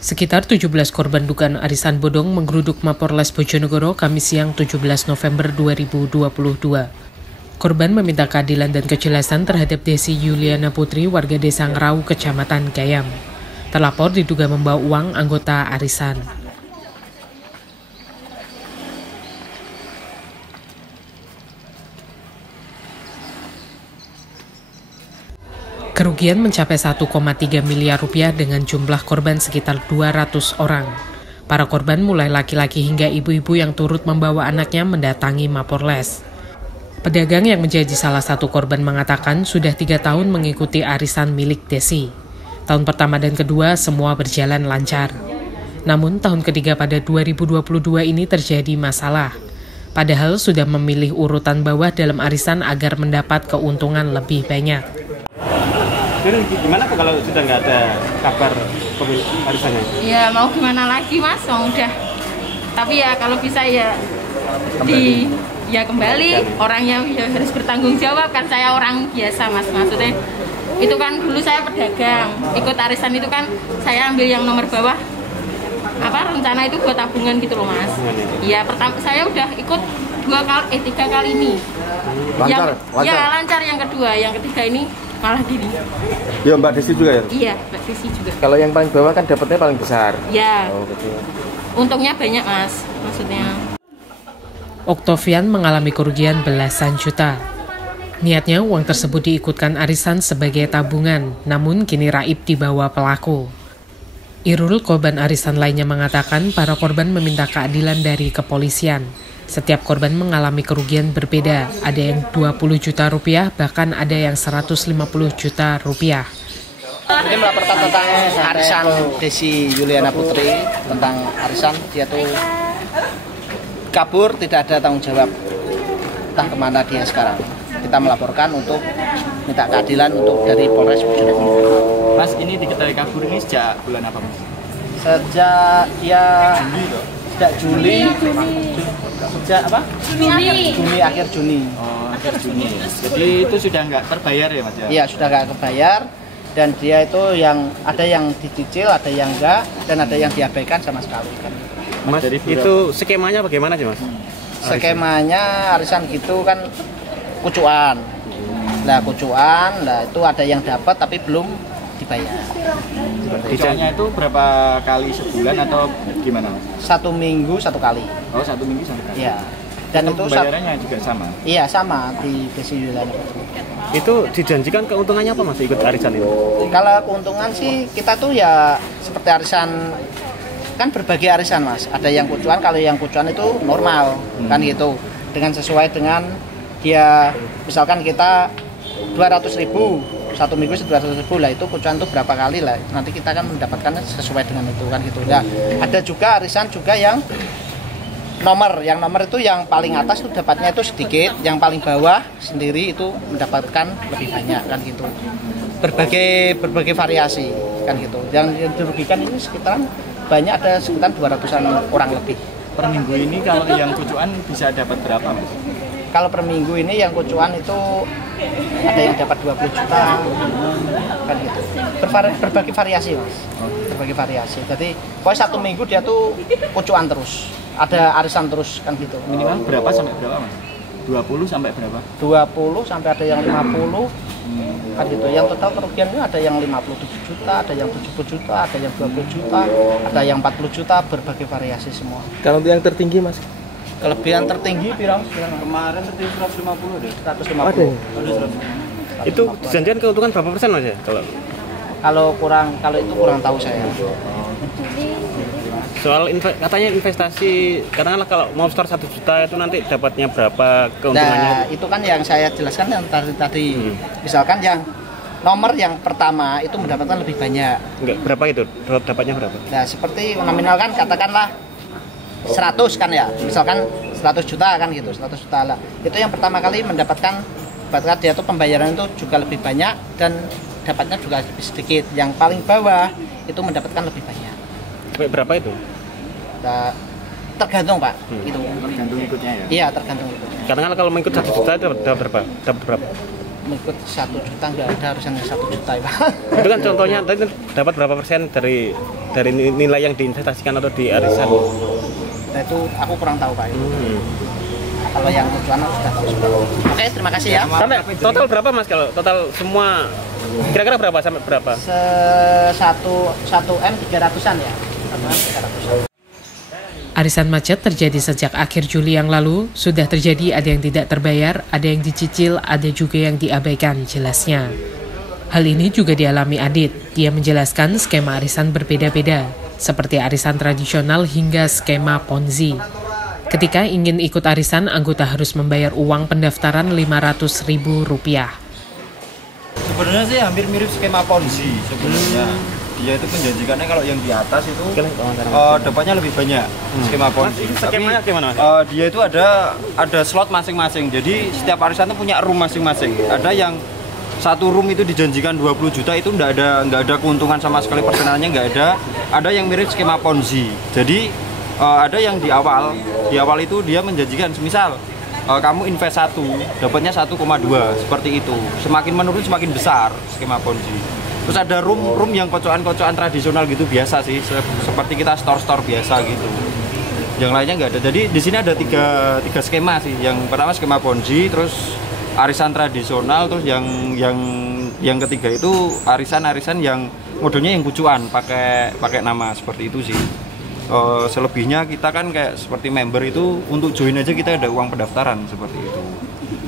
Sekitar 17 korban dugaan arisan bodong menggeruduk Mapolres Bojonegoro Kamis siang 17 November 2022. Korban meminta keadilan dan kejelasan terhadap Desi Yuliana Putri, warga Desa Ngerau, Kecamatan Gayam. Terlapor diduga membawa uang anggota arisan. Kerugian mencapai 1,3 miliar rupiah dengan jumlah korban sekitar 200 orang. Para korban mulai laki-laki hingga ibu-ibu yang turut membawa anaknya mendatangi Mapolres. Pedagang yang menjadi salah satu korban mengatakan sudah 3 tahun mengikuti arisan milik Desi. Tahun pertama dan kedua semua berjalan lancar. Namun tahun ketiga pada 2022 ini terjadi masalah. Padahal sudah memilih urutan bawah dalam arisan agar mendapat keuntungan lebih banyak. Jadi gimana kok kalau sudah nggak ada kabar arisannya? Ya mau gimana lagi mas, udah. Tapi ya kalau bisa ya kembali. Orangnya ya harus bertanggung jawab, kan saya orang biasa mas, maksudnya itu kan dulu saya pedagang, ikut arisan itu kan saya ambil yang nomor bawah, rencana itu buat tabungan gitu loh mas. Iya pertama saya udah ikut 3 kali ini. Lancar? Lancar yang kedua, yang ketiga ini malah gini. Ya Mbak Desi juga ya? Iya, Mbak Desi juga. Kalau yang paling bawah kan dapatnya paling besar. Iya. Oh, betul. Untungnya banyak mas, maksudnya. Oktavian mengalami kerugian belasan juta. Niatnya uang tersebut diikutkan arisan sebagai tabungan, namun kini raib dibawa pelaku. Irul, korban arisan lainnya, mengatakan para korban meminta keadilan dari kepolisian. Setiap korban mengalami kerugian berbeda, ada yang 20 juta rupiah, bahkan ada yang 150 juta rupiah. Ini melaporkan tentang arisan Desi Yuliana Putri, tentang arisan dia tuh kabur, tidak ada tanggung jawab, entah kemana dia sekarang. Kita melaporkan untuk minta keadilan untuk dari Polres Bojonegoro. Mas, ini diketahui kabur ini sejak bulan apa mas? Sejak Juli. Sejak apa? Juni, akhir Juni. Oh, akhir Juni. Jadi itu sudah nggak terbayar ya mas ya? Iya, sudah nggak terbayar. Dan dia itu yang ada yang dicicil, ada yang enggak, dan ada yang diabaikan sama sekali kan. Mas, itu skemanya bagaimana sih mas? Skemanya arisan gitu kan kucuan. Nah kucuan, itu ada yang dapat tapi belum dibayar. Cicilnya itu berapa kali sebulan atau gimana mas? 1 minggu 1 kali. Oh, 1 minggu 1 kali? Iya. Dan itu bayarannya juga sama? Iya sama di Desi Yuliana. Itu dijanjikan keuntungannya apa mas ikut arisan itu? Kalau keuntungan sih kita tuh ya seperti arisan, kan berbagai arisan mas. Ada yang kucuan, kalau yang kucuan itu normal kan gitu. Dengan sesuai dengan dia, misalkan kita 200.000, 1 minggu 200.000 lah, itu kucuan tuh berapa kali lah. Nanti kita kan mendapatkan sesuai dengan itu kan gitu. Nah, ada juga arisan juga yang nomor itu yang paling atas itu dapatnya itu sedikit, yang paling bawah sendiri itu mendapatkan lebih banyak kan gitu. Berbagai variasi kan gitu. Yang dirugikan ini sekitaran banyak, ada sekitar 200-an orang lebih. Per minggu ini kalau yang kucuan bisa dapat berapa mas? Kalau per minggu ini yang kucuan itu ada yang dapat 20 juta kan gitu. Berbagai variasi mas. Berbagai variasi. Jadi pokoknya 1 minggu dia tuh kucuan terus. Ada arisan terus kan gitu. Minimal berapa sampai berapa mas? 20 sampai berapa? 20 sampai ada yang 50 kan gitu. Yang total kerugiannya ada yang 57 juta, ada yang 70 juta, ada yang 20 juta, ada yang 40 juta, berbagai variasi semua. Kalau untuk yang tertinggi mas? Kelebihan tertinggi pirang? Kemarin tertinggi 150 deh. 150. Ada. Itu janjian keuntungan berapa persen mas ya? Kalau itu kurang tahu saya. Soal katanya investasi, katakanlah kalau mau store 1 juta itu nanti dapatnya berapa keuntungannya? Nah, itu kan yang saya jelaskan yang tadi. Misalkan yang nomor yang pertama itu mendapatkan lebih banyak. Enggak, berapa itu? Dapatnya berapa? Nah, seperti nominal kan katakanlah 100 kan ya. Misalkan 100 juta kan gitu, 100 juta lah. Itu yang pertama kali mendapatkan dia tuh pembayaran itu juga lebih banyak dan dapatnya juga lebih sedikit. Yang paling bawah itu mendapatkan lebih banyak. Sampai berapa itu? Nah, tergantung pak, itu. Tergantung ikutnya ya? Iya tergantung ikutnya. Karena kalau mengikut 1 juta itu dapat berapa? Dapat berapa? mengikut 1 juta nggak ada arisannya 1 juta ya Pak. Itu kan contohnya tadi dapat berapa persen dari nilai yang diinvestasikan atau di arisan? Nah itu aku kurang tahu Pak. Kalau yang tujuan sudah tahu sudah. Oke, terima kasih ya. Sampai total berapa Mas kalau total semua kira-kira berapa sampai berapa? 1 M 300-an ya. 300-an. Arisan macet terjadi sejak akhir Juli yang lalu, sudah terjadi ada yang tidak terbayar, ada yang dicicil, ada juga yang diabaikan jelasnya. Hal ini juga dialami Adit. Dia menjelaskan skema arisan berbeda-beda, seperti arisan tradisional hingga skema Ponzi. Ketika ingin ikut arisan, anggota harus membayar uang pendaftaran Rp500.000. Sebenarnya sih hampir mirip skema Ponzi sebenarnya. Dia itu menjanjikannya kalau yang di atas itu dapatnya lebih banyak skema Ponzi. Skemanya gimana? Dia itu ada slot masing-masing. Jadi setiap arisan itu punya room masing-masing. Ada yang satu room itu dijanjikan 20 juta itu nggak ada keuntungan sama sekali, persenannya nggak ada. Ada yang mirip skema Ponzi. Jadi ada yang di awal itu dia menjanjikan semisal kamu invest 1 dapatnya 1,2 seperti itu. Semakin menurun semakin besar skema Ponzi. Terus ada room yang kocokan tradisional gitu biasa sih, seperti kita store biasa gitu. Yang lainnya nggak ada. Jadi di sini ada tiga skema sih. Yang pertama skema Ponzi, terus arisan tradisional, terus yang ketiga itu arisan yang modelnya yang kucuan pakai nama seperti itu sih. Selebihnya kita kan kayak seperti member itu untuk join aja kita ada uang pendaftaran seperti itu.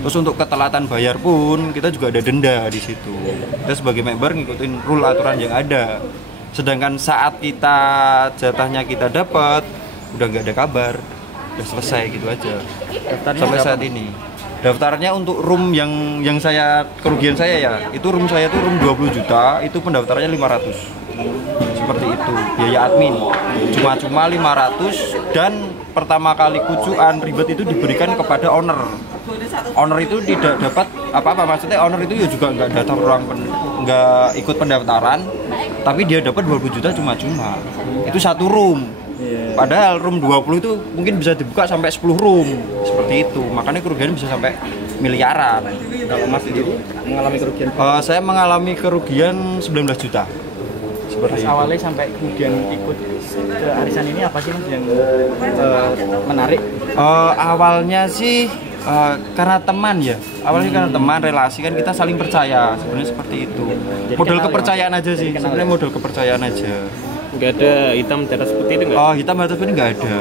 Terus untuk ketelatan bayar pun kita juga ada denda di situ. Kita sebagai member ngikutin rule aturan yang ada. Sedangkan saat jatahnya kita dapat udah nggak ada kabar, udah selesai gitu aja. Sampai saat ini. Daftarnya untuk room yang kerugian saya ya, itu room saya tuh room 20 juta, itu pendaftarannya 500. Seperti itu, biaya admin cuma 500, dan pertama kali kucuan ribet itu diberikan kepada owner itu tidak dapat apa-apa, maksudnya owner itu ya juga nggak ikut pendaftaran, tapi dia dapat 20 juta cuma itu satu room. Padahal room 20 itu mungkin bisa dibuka sampai 10 room seperti itu, makanya kerugian bisa sampai miliaran. Kalau Mas sendiri mengalami kerugian? Saya mengalami kerugian 19 juta. Pas awalnya sampai kemudian ikut ke arisan ini apa sih Mas yang menarik? Awalnya sih karena teman ya, karena teman, relasi kan kita saling percaya, sebenarnya seperti itu. Jadi modal kepercayaan aja sih, sebenarnya modal kepercayaan aja. Nggak ada hitam di atas putih itu nggak? Hitam di atas putih nggak ada.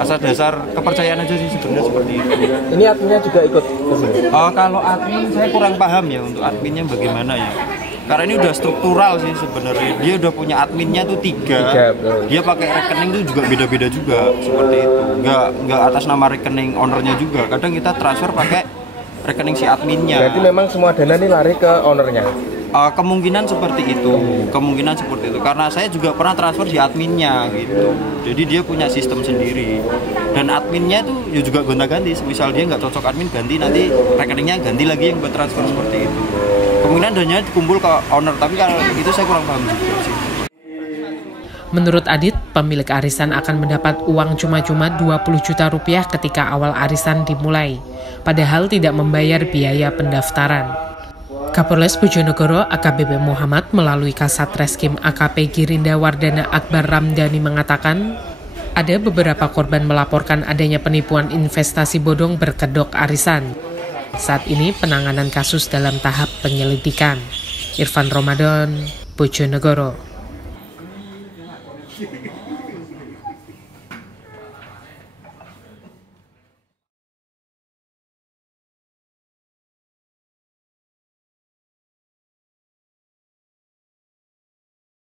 Asal dasar kepercayaan aja sih sebenarnya seperti itu. Ini adminnya juga ikut ke sini? Kalau admin saya kurang paham ya untuk adminnya bagaimana ya. Karena ini udah struktural sih sebenarnya. Dia udah punya adminnya tuh 3. Dia pakai rekening tuh juga beda-beda juga seperti itu. Nggak atas nama rekening ownernya juga. Kadang kita transfer pakai rekening si adminnya. Berarti memang semua dana ini lari ke ownernya? Kemungkinan seperti itu. Karena saya juga pernah transfer si adminnya gitu. Jadi dia punya sistem sendiri. Dan adminnya tuh ya juga gonta-ganti. Misal dia nggak cocok admin, ganti, nanti rekeningnya ganti lagi yang buat transfer seperti itu. Kemungkinan dananya dikumpul ke owner, tapi kalau itu saya kurang paham juga sih. Menurut Adit, pemilik arisan akan mendapat uang cuma-cuma Rp20 juta ketika awal arisan dimulai, padahal tidak membayar biaya pendaftaran. Kapolres Bojonegoro AKBP Muhammad melalui Kasat Reskrim AKP Girinda Wardana Akbar Ramdhani mengatakan, ada beberapa korban melaporkan adanya penipuan investasi bodong berkedok arisan. Saat ini penanganan kasus dalam tahap penyelidikan. Irfan Ramadan, Bojonegoro.